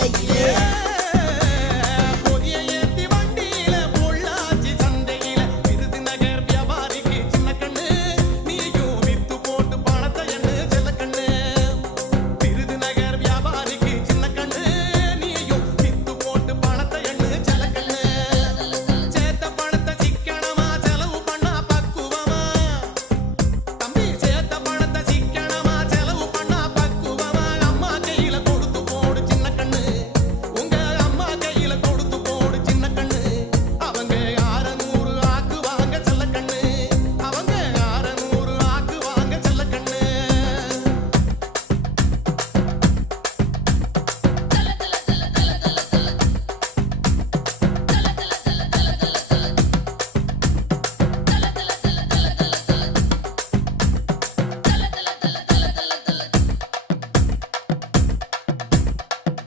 yeah.